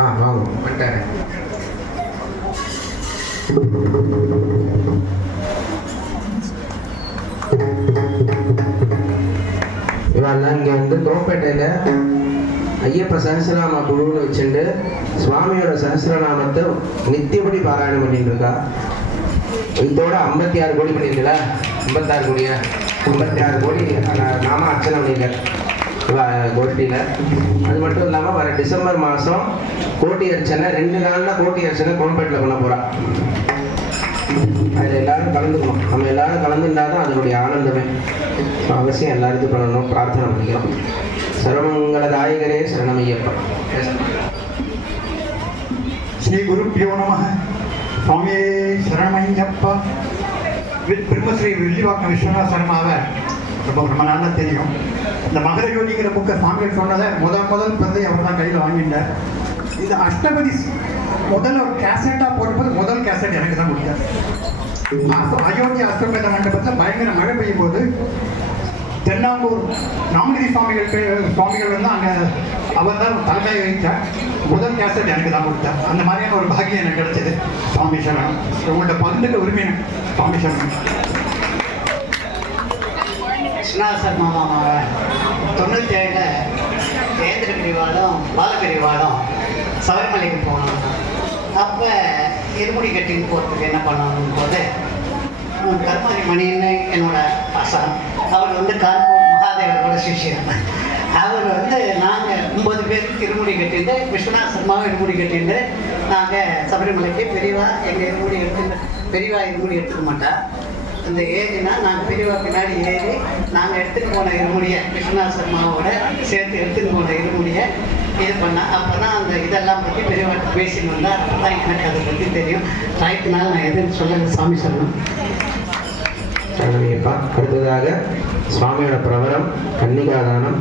வாங்க வந்துட்டாரு. இவெல்லாம் இங்கே வந்து தோப்பேட்டையில் ஐயப்ப சஹஸ்ரநாம குழுன்னு வச்சுட்டு சுவாமியோட சஹஸ்ரநாமத்தை நித்தியப்படி பாராயணம் பண்ணிட்டு இருக்கா. இதோட 56 கோடி பண்ணியிருக்கல, 56 கோடியா 56 கோடி நாம அர்ச்சனை பண்ணியிருக்க கோஷ்டியில். அது மட்டும் இல்லாமல் வர டிசம்பர் மாதம் கோட்டி அர்ச்சனை 2 நாளில் கோட்டி அர்ச்சனை கோம்பேட்டில் பண்ண போகிறா. அதில் எல்லாரும் கலந்துக்கணும். நம்ம எல்லாரும் கலந்துட்டாதான் அதனுடைய ஆனந்தமே. அவசியம் எல்லாருக்கும் பண்ணணும், பிரார்த்தனை பண்ணிக்கிறோம். சர்வமங்கலதாயகரே சரணமையப்பா. ஸ்ரீ குருப்பியோ நம. சுவாமியே சரணமையப்பா. பிரம்மஸ்ரீ வில்லிவாக்கம் விஸ்வநாத சர்மாவை ரொம்ப நல்லா தெரியும். இந்த மகர ஜோதிங்கிற புக்கை சுவாமிகள் சொன்னதை முதல் பிரதை அவர் தான் கையில் வாங்கிட்டார். இது அஷ்டபதி முதல்ல ஒரு கேசட்டாக போடும்போது முதல் கேசட் எனக்கு தான் கொடுத்தார். அயோத்தி அஸ்வமேத மண்டபத்தில் பயங்கர மழை பெய்யும் போது தென்னாம்பூர் நாமகிரி சுவாமிகள் வந்து அங்கே அவர் தான் தலைமையை வைத்தார். முதல் கேசட் எனக்கு தான் கொடுத்தார். அந்த மாதிரியான ஒரு பாக்கியம் எனக்கு கிடைச்சது. சுவாமி சரணம். உங்கள்கிட்ட பகிர்ந்துக்க உரிமையான சுவாமி சரணம். விஸ்வநாத மாமாவை 97 கேந்திர பிரிவாலும் பாலபிரிவாலும் சபரிமலைக்கு போனோம். அப்போ இருமுடி கட்டின்னு போகிறதுக்கு என்ன பண்ணணும் போது கர்மாரி மணின்னு என்னோட பசங்க அவர் வந்து கான்பூர் மகாதேவரோட சிஷியர். அவர் வந்து நாங்கள் 9 பேருக்கு இருமுடி கட்டிட்டு விஸ்வநாத சர்மாவை இருமுடி கட்டிட்டு நாங்கள் சபரிமலைக்கு பெரியவா எங்கள் இருமுடி பெரியவா இருமுடி எடுத்துக்க மாட்டா. இந்த ஏஜ்னா நாங்கள் பெரியவா பின்னாடி ஏறி நாங்கள் எடுத்துகிட்டு போன இருமுடியை விஸ்வநாத சர்மாவோட சேர்த்து எடுத்துகிட்டு போன இருமுடியை இது பண்ணால் அப்போ தான் அந்த இதெல்லாம் பற்றி பெரியவாட்டு பேசின்னு வந்தால் அப்போ தான் எனக்கு அதை பற்றி தெரியும். ரைட்டுனால நான் எதுன்னு சொல்ல சாமி சொல்லணும். சரணமையப்பா. அடுத்ததாக சுவாமியோட பிரவரம், கன்னிகாதானம்,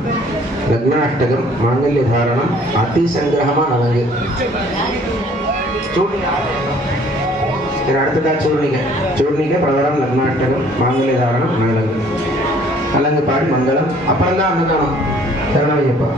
லக்னாஷ்டகம், மாங்கல்ய தாரணம், அதி சங்கிரகமாக நலங்கு. அடுத்ததாக சூர்ணிக பிரவரம், லக்னாஷ்டகம், மாங்கல்ய தாரணம், நலங்கு. நலங்கு பாடி மங்களம். அப்புறம் தான் அன்னதானம். சரணமையப்பா.